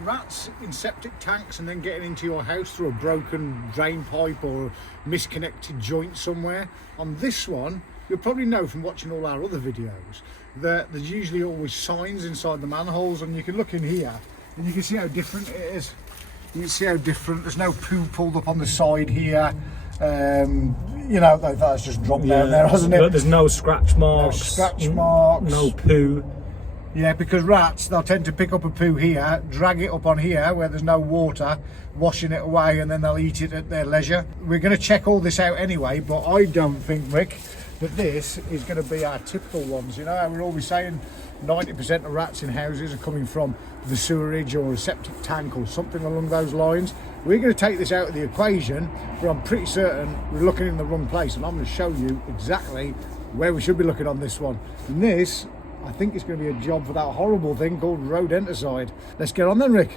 rats in septic tanks and then getting into your house through a broken drain pipe or a misconnected joint somewhere. On this one, you'll probably know from watching all our other videos that there's usually always signs inside the manholes, and you can look in here and you can see how different it is. You can see how different. There's no poo pulled up on the side here. You know, that's just dropped down there, hasn't it? But there's no scratch marks. No scratch marks. No poo. Yeah, because rats, they'll tend to pick up a poo here, drag it up on here where there's no water, washing it away, and then they'll eat it at their leisure. We're going to check all this out anyway, but I don't think, Rick, that this is going to be our typical ones. You know, we're always saying 90% of rats in houses are coming from the sewerage or a septic tank or something along those lines. We're going to take this out of the equation, but I'm pretty certain we're looking in the wrong place, and I'm going to show you exactly where we should be looking on this one. And this, I think it's going to be a job for that horrible thing called Rodenticide. Let's get on then, Rick.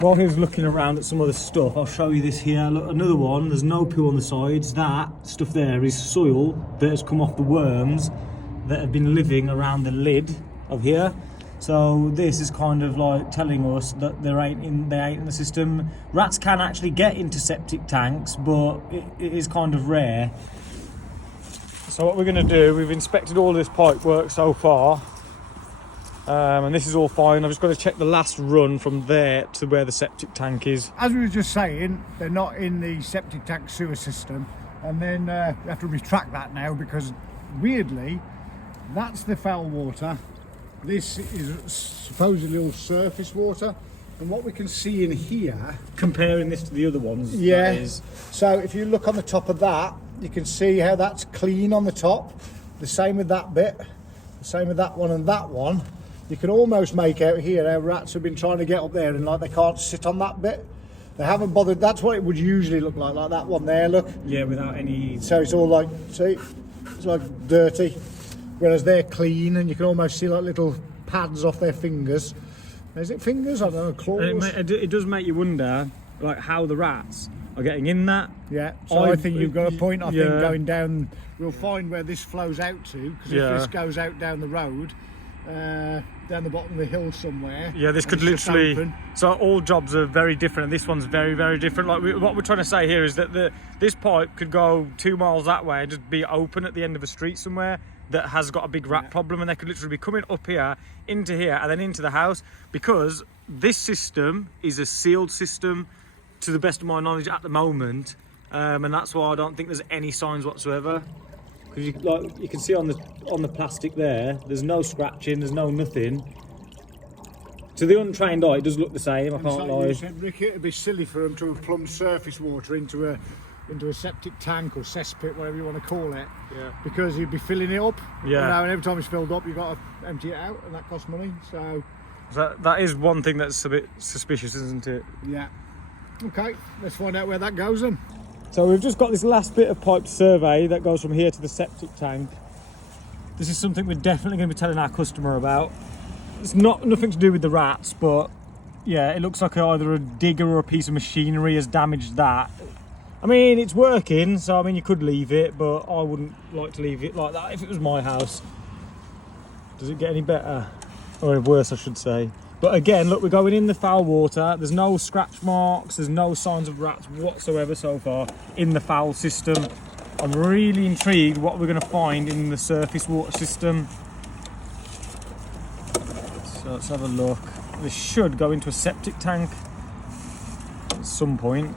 While he was looking around at some of the stuff, I'll show you this here. Look, another one. There's no poo on the sides. That stuff there is soil that has come off the worms that have been living around the lid of here. So this is kind of like telling us that they ain't in the system. Rats can actually get into septic tanks, but it is kind of rare. So what we're going to do, we've inspected all this pipe work so far. And this is all fine. I've just got to check the last run from there to where the septic tank is. As we were just saying, they're not in the septic tank sewer system, and then we have to retract that now because weirdly that's the foul water. This is supposedly all surface water, and what we can see in here, Comparing this to the other ones, yeah, that is. So if you look on the top of that, you can see how that's clean on the top. The same with that bit, the same with that one and that one. You can almost make out here how rats have been trying to get up there and like they can't sit on that bit. They haven't bothered. That's what it would usually look like that one there, look. Yeah, without any... So it's all like, see, it's like dirty. Whereas they're clean and you can almost see like little pads off their fingers. Is it fingers? I don't know, claws? It does make you wonder like how the rats are getting in that. Yeah, so I think you've got a point. I think going down, we'll find where this flows out to, because if this goes out down the road, down the bottom of the hill somewhere. Yeah, this could literally... So all jobs are very different, and this one's very, very different. Like what we're trying to say here is that this pipe could go 2 miles that way and just be open at the end of a street somewhere that has got a big rat problem, and they could literally be coming up here, into here, and then into the house, because this system is a sealed system to the best of my knowledge at the moment, and that's why I don't think there's any signs whatsoever. Because you can see on the plastic there's no scratching, there's no nothing. To the untrained eye, it does look the same. I can't lie. You said, Rick, it'd be silly for them to have plumbed surface water into a septic tank or cesspit, whatever you want to call it. Yeah. Because you'd be filling it up. Yeah. You know, and every time it's filled up, you've got to empty it out, and that costs money. So that is one thing that's a bit suspicious, isn't it? Yeah. Okay, let's find out where that goes then. So we've just got this last bit of pipe survey that goes from here to the septic tank. This is something we're definitely going to be telling our customer about. It's nothing to do with the rats, but yeah, it looks like either a digger or a piece of machinery has damaged that. I mean, it's working, so I mean you could leave it, but I wouldn't like to leave it like that if it was my house. Does it get any better? Or worse, I should say. But again, look, we're going in the foul water. There's no scratch marks, there's no signs of rats whatsoever so far in the foul system. I'm really intrigued what we're going to find in the surface water system. So let's have a look. This should go into a septic tank at some point.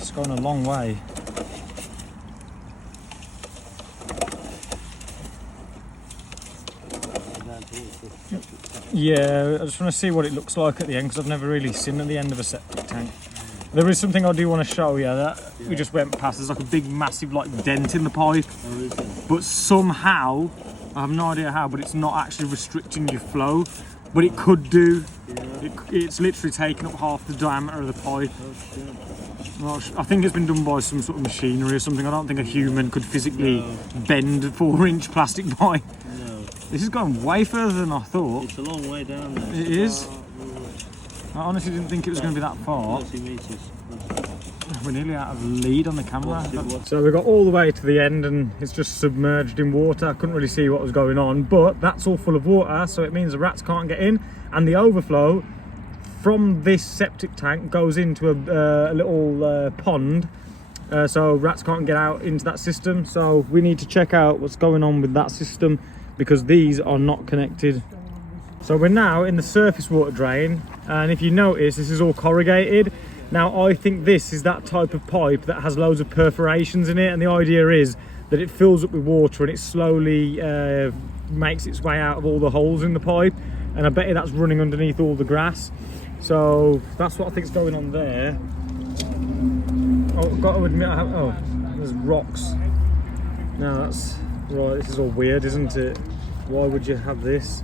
It's going a long way. Yeah, I just want to see what it looks like at the end, because I've never really seen at the end of a septic tank. There is something I do want to show you that we just went past. There's like a big massive like dent in the pipe, but somehow, I have no idea how, but it's not actually restricting your flow, but it could do. It's literally taking up half the diameter of the pipe. Well, I think it's been done by some sort of machinery or something. I don't think a human could physically bend a 4-inch plastic pipe. This is going way further than I thought. It's a long way down there. It is. I honestly didn't think it was going to be that far. 30 metres. We're nearly out of lead on the camera. So we got all the way to the end and it's just submerged in water. I couldn't really see what was going on, but that's all full of water, so it means the rats can't get in, and the overflow from this septic tank goes into a little pond, so rats can't get out into that system. So we need to check out what's going on with that system, because these are not connected. So we're now in the surface water drain, and if you notice, this is all corrugated. Now I think this is that type of pipe that has loads of perforations in it, and the idea is that it fills up with water and it slowly makes its way out of all the holes in the pipe, and I bet you that's running underneath all the grass. So that's what I think's going on there. Oh, I've got to admit, there's rocks. Now that's right, this is all weird, isn't it? Why would you have this?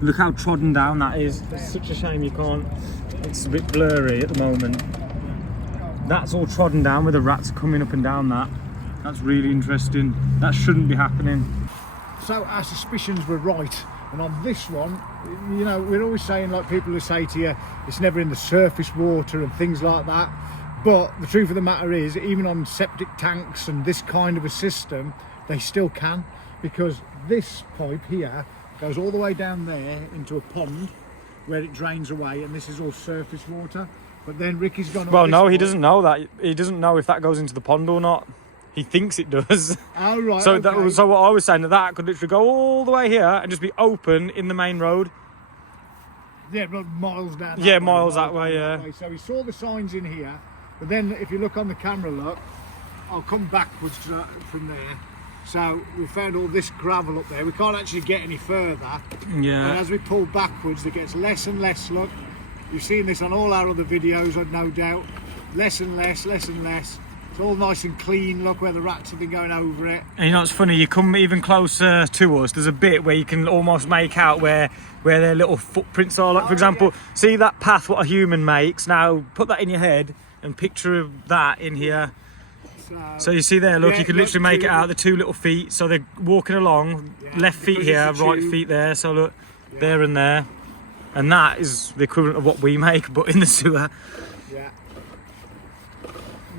Look how trodden down that is. It's such a shame you can't. It's a bit blurry at the moment. That's all trodden down with the rats coming up and down that. That's really interesting. That shouldn't be happening. So our suspicions were right, and on this one, you know, we're always saying, like people will say to you, it's never in the surface water and things like that. But the truth of the matter is, even on septic tanks and this kind of a system, they still can, because this pipe here goes all the way down there into a pond where it drains away, and this is all surface water. But then Ricky's gone up. Well, no, he doesn't know that. He doesn't know if that goes into the pond or not. He thinks it does. Oh, right. So okay. so what I was saying, that could literally go all the way here and just be open in the main road. Yeah, but miles down. Yeah, miles that way, yeah. So he saw the signs in here, but then if you look on the camera, look, I'll come backwards from there. So we found all this gravel up there. We can't actually get any further. Yeah. And as we pull backwards, it gets less and less. Look, you've seen this on all our other videos, I've no doubt. Less and less, less and less. It's all nice and clean. Look where the rats have been going over it. And you know, it's funny, you come even closer to us, there's a bit where you can almost make out where their little footprints are. Like, for example, see that path what a human makes? Now, put that in your head and picture that in here. So you see there, look, you can literally make it out, the two little feet. So they're walking along, left feet here, right feet there. So look, there and there. And that is the equivalent of what we make, but in the sewer. Yeah.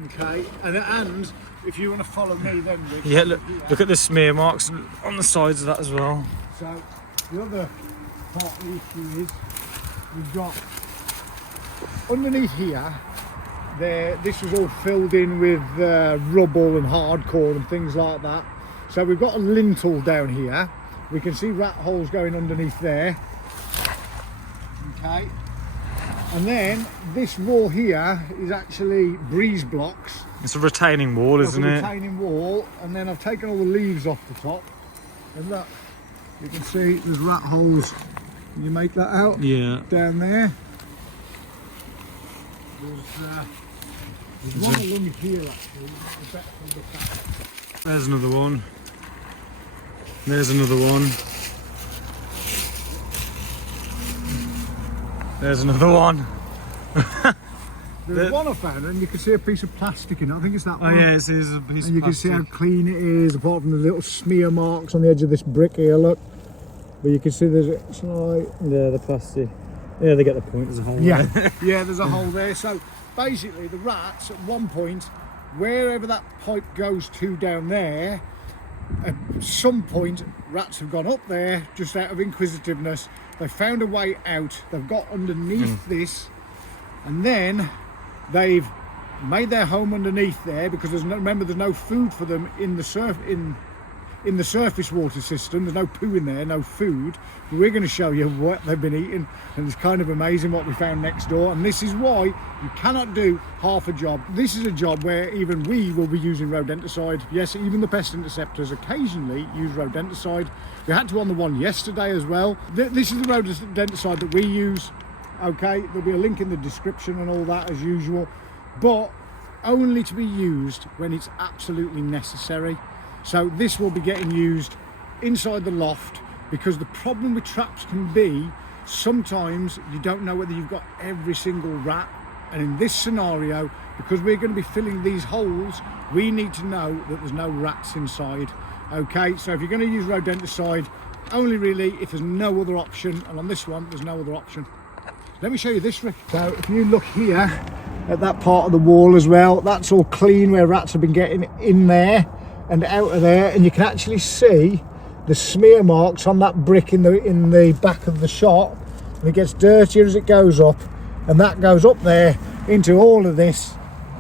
Okay, and if you want to follow me then, Rick. Yeah, look at the smear marks on the sides of that as well. So the other part of the issue is we've got underneath here, this was all filled in with rubble and hardcore and things like that. So we've got a lintel down here. We can see rat holes going underneath there. Okay. And then this wall here is actually breeze blocks. It's a retaining wall, isn't it? It's a retaining wall. And then I've taken all the leaves off the top. And look, you can see there's rat holes. Can you make that out? Yeah. Down there. There's one along here actually. There's another one. There's another one. There's another one. There's one I found, and you can see a piece of plastic in it. I think it's that one. Oh yeah, it is a piece and of you plastic. can see how clean it is, apart from the little smear marks on the edge of this brick here, look. But you can see there's it's like... Yeah, the plastic. Yeah, they get the point, there's a hole yeah. there. Yeah, there's a hole there. So basically the rats at one point, wherever that pipe goes to down there, at some point rats have gone up there just out of inquisitiveness. They found a way out, they've got underneath this, and then they've made their home underneath there, because remember there's no food for them in the surface water system. There's no poo in there, no food. But we're going to show you what they've been eating, and it's kind of amazing what we found next door. And this is why you cannot do half a job. This is a job where even we will be using Rodenticide. Yes, even the Pest Interceptors occasionally use Rodenticide. We had to on the one yesterday as well. This is the Rodenticide that we use. Okay, there'll be a link in the description and all that as usual, but only to be used when it's absolutely necessary. So this will be getting used inside the loft, because the problem with traps can be sometimes you don't know whether you've got every single rat, and in this scenario, because we're going to be filling these holes, we need to know that there's no rats inside. Okay, so if you're going to use Rodenticide, only really if there's no other option, and on this one there's no other option. Let me show you this, Rick. So if you look here, at that part of the wall as well. That's all clean where rats have been getting in there and out of there, and you can actually see the smear marks on that brick in the back of the shop, and it gets dirtier as it goes up, and that goes up there into all of this,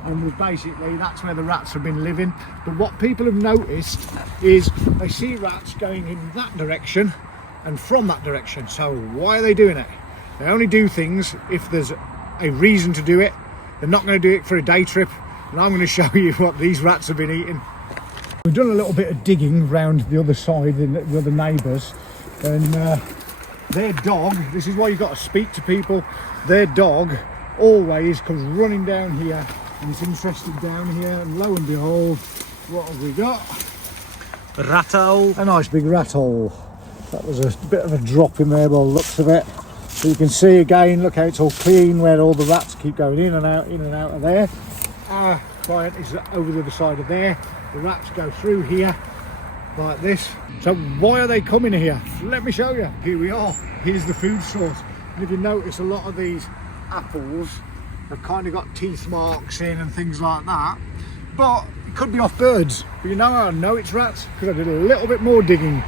and basically that's where the rats have been living. But what people have noticed is they see rats going in that direction and from that direction. So why are they doing it? They only do things if there's a reason to do it. They're not going to do it for a day trip, and I'm going to show you what these rats have been eating. We've done a little bit of digging round the other side, the other neighbours, and their dog, this is why you've got to speak to people, their dog always comes running down here, and it's interested down here, and lo and behold, what have we got? A rat hole. A nice big rat hole. That was a bit of a drop in there by the looks of it. So you can see again, look how it's all clean, where all the rats keep going in and out of there. Our client is over the other side of there. The rats go through here like this. So why are they coming here? Let me show you. Here we are. Here's the food source. And if you notice, a lot of these apples have kind of got teeth marks in and things like that. But it could be off birds. But you know how I know it's rats? Because I did a little bit more digging.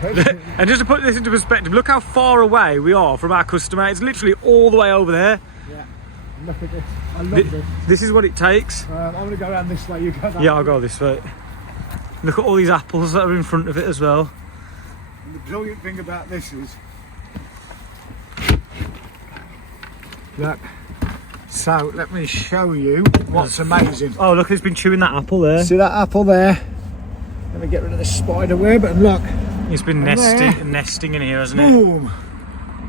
And just to put this into perspective, look how far away we are from our customer. It's literally all the way over there. Yeah, look at this. I love this. This is what it takes. I'm going to go around this way, you go that way. Yeah, I'll go this way. Look at all these apples that are in front of it as well. And the brilliant thing about this is, look, so let me show you what's amazing. Oh, look, it's been chewing that apple there. See that apple there? Let me get rid of this spider web, and look. It's been nesting in here, hasn't it? Boom!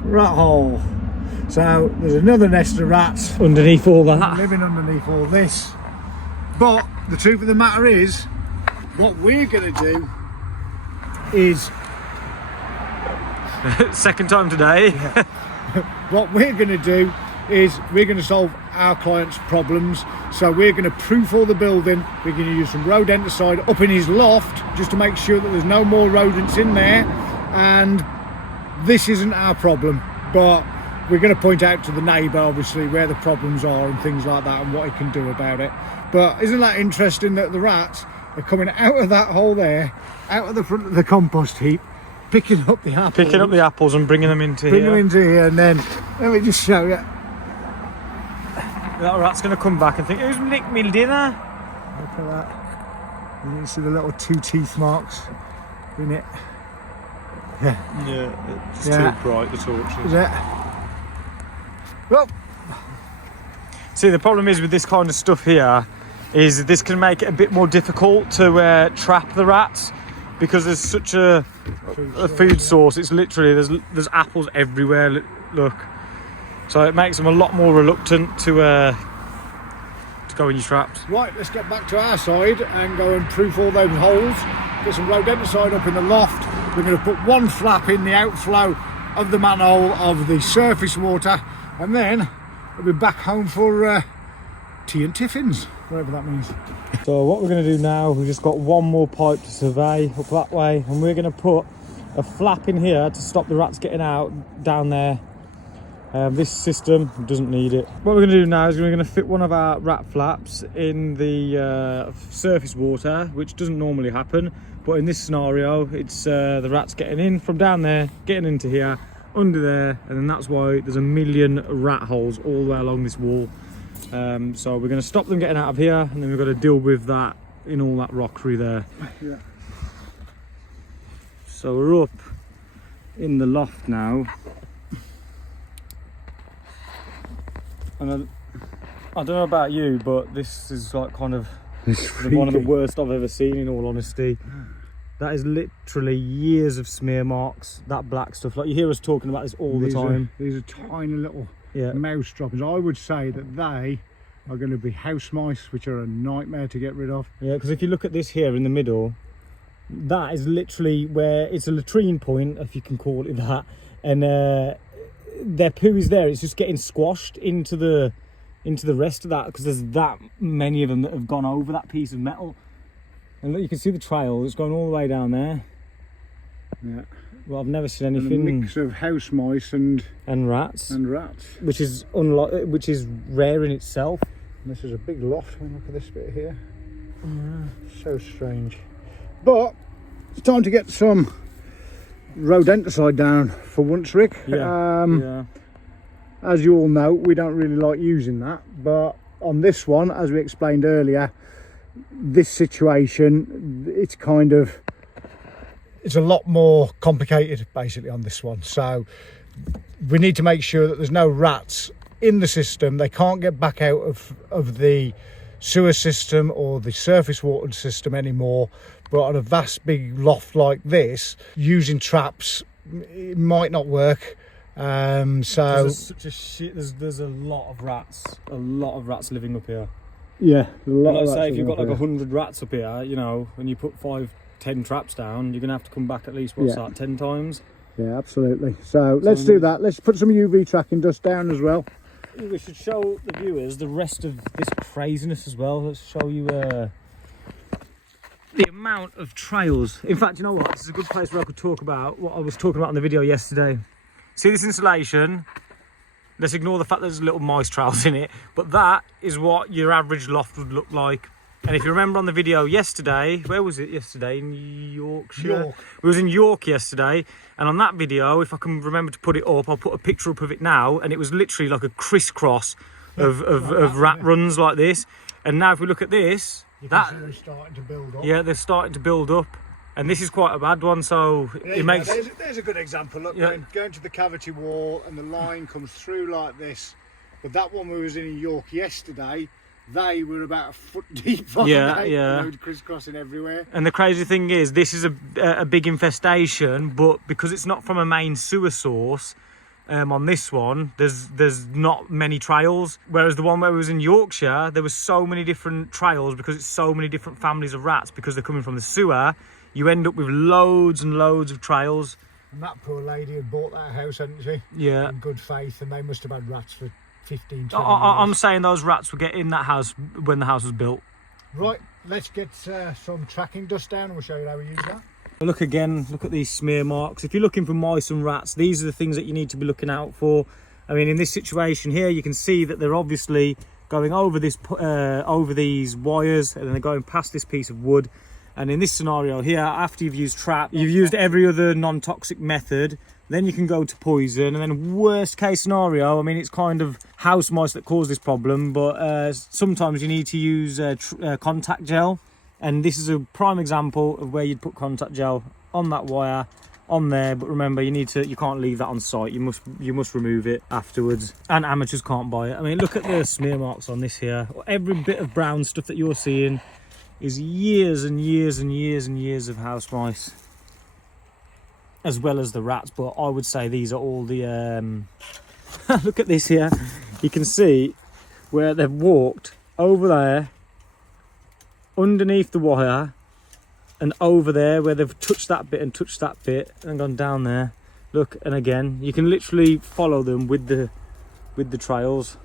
Rat hole. So there's another nest of rats Underneath all that. living underneath all this. But the truth of the matter is, what we're going to do is Second time today. what we're going to do is we're going to solve our client's problems. So we're going to proof all the building. We're going to use some rodenticide up in his loft just to make sure that there's no more rodents in there, and this isn't our problem, but we're going to point out to the neighbour obviously where the problems are and things like that and what he can do about it. But isn't that interesting that the rats are coming out of that hole there, out of the front of the compost heap, picking up the apples, And bringing them into bring them into here, and then let me just show you. That rat's going to come back and think, who's nicked me dinner? Look at that. You can see the little 2 teeth marks in it. Yeah, it's Yeah. too bright, the torches. Is it? Well, See, the problem is with this kind of stuff here is this can make it a bit more difficult to trap the rats, because there's such a food source. It's literally, there's apples everywhere, look. So it makes them a lot more reluctant to go in your traps. right, let's get back to our side and go and proof all those holes. Get some rodenticide up in the loft. We're going to put one flap in the outflow of the manhole of the surface water, and then we'll be back home for tea and tiffins, whatever that means. So what we're going to do now, we've just got one more pipe to survey up that way, and we're going to put a flap in here to stop the rats getting out down there. This system doesn't need it. What we're going to do now is we're going to fit one of our rat flaps in the surface water, which doesn't normally happen, but in this scenario it's the rats getting in from down there, getting into here, under there, and then that's why there's a million rat holes all the way along this wall. So we're going to stop them getting out of here, and then we've got to deal with that in all that rockery there. Yeah. So we're up in the loft now, and I don't know about you, but this is like kind of one of the worst I've ever seen, in all honesty. That is literally years of smear marks, that black stuff. Like, you hear us talking about this all the time. These are tiny little Yeah. mouse droppings. I would say that they are going to be house mice, which are a nightmare to get rid of. Yeah, because if you look at this here in the middle, that is literally where it's a latrine point, if you can call it that, and their poo is there. It's just getting squashed into the rest of that, because there's that many of them that have gone over that piece of metal. And look, you can see the trail. It's going all the way down there. Yeah. Well, I've never seen And anything. a mix of house mice and rats. Which is rare in itself. And this is a big loft. I mean, look at this bit here. So strange. But it's time to get some Rodenticide down for once, Rick. Yeah. As you all know, we don't really like using that, but on this one, as we explained earlier, this situation, it's a lot more complicated basically on this one. So we need to make sure that there's no rats in the system. They can't get back out of the sewer system or the surface water system anymore. But on a vast big loft like this, using traps, it might not work. So there's such a shit. There's a lot of rats living up here. Yeah, a lot. Like say, if you've got like 100 rats up here, you know, and you put 5-10 traps down, you're gonna have to come back at least 10 times. Yeah, absolutely. So let's do that. Let's put some UV tracking dust down as well. We should show the viewers the rest of this craziness as well. Let's show you the amount of trails. In fact, you know what? This is a good place where I could talk about what I was talking about in the video yesterday. See this insulation? Let's ignore the fact there's little mice trails in it, but that is what your average loft would look like. And if you remember on the video yesterday, where was it yesterday? In Yorkshire? York. We was in York yesterday, and on that video, if I can remember to put it up, I'll put a picture up of it now, and it was literally like a crisscross of rat runs like this. And now if we look at this, they're starting to build up. Yeah, they're starting to build up. And this is quite a bad one, so it makes... There's a good example. Look, going to the cavity wall, and the line comes through like this. But that one we was in York yesterday, they were about a foot deep on crisscrossing everywhere. And the crazy thing is, this is a big infestation, but because it's not from a main sewer source, on this one, there's not many trails. Whereas the one where we was in Yorkshire, there was so many different trails because it's so many different families of rats because they're coming from the sewer. You end up with loads and loads of trails. And that poor lady had bought that house, hadn't she? Yeah. In good faith, and they must have had rats for 15, 20 years. I'm saying those rats would get in that house when the house was built. Right, let's get some tracking dust down and we'll show you how we use that. Look again, look at these smear marks. If you're looking for mice and rats, these are the things that you need to be looking out for. I mean, in this situation here, you can see that they're obviously going over over these wires, and then they're going past this piece of wood. And in this scenario here, after you've used trap, you've used every other non-toxic method, then you can go to poison. And then worst case scenario, I mean, it's kind of house mice that cause this problem, but sometimes you need to use contact gel. And this is a prime example of where you'd put contact gel on that wire, on there. But remember, you can't leave that on site. You must remove it afterwards. And amateurs can't buy it. I mean, look at the smear marks on this here. Every bit of brown stuff that you're seeing is years and years and years and years of house mice, as well as the rats. But I would say these are all the look at this here. You can see where they've walked over there underneath the wire, and over there where they've touched that bit and touched that bit and gone down there. Look, and again you can literally follow them with the trails.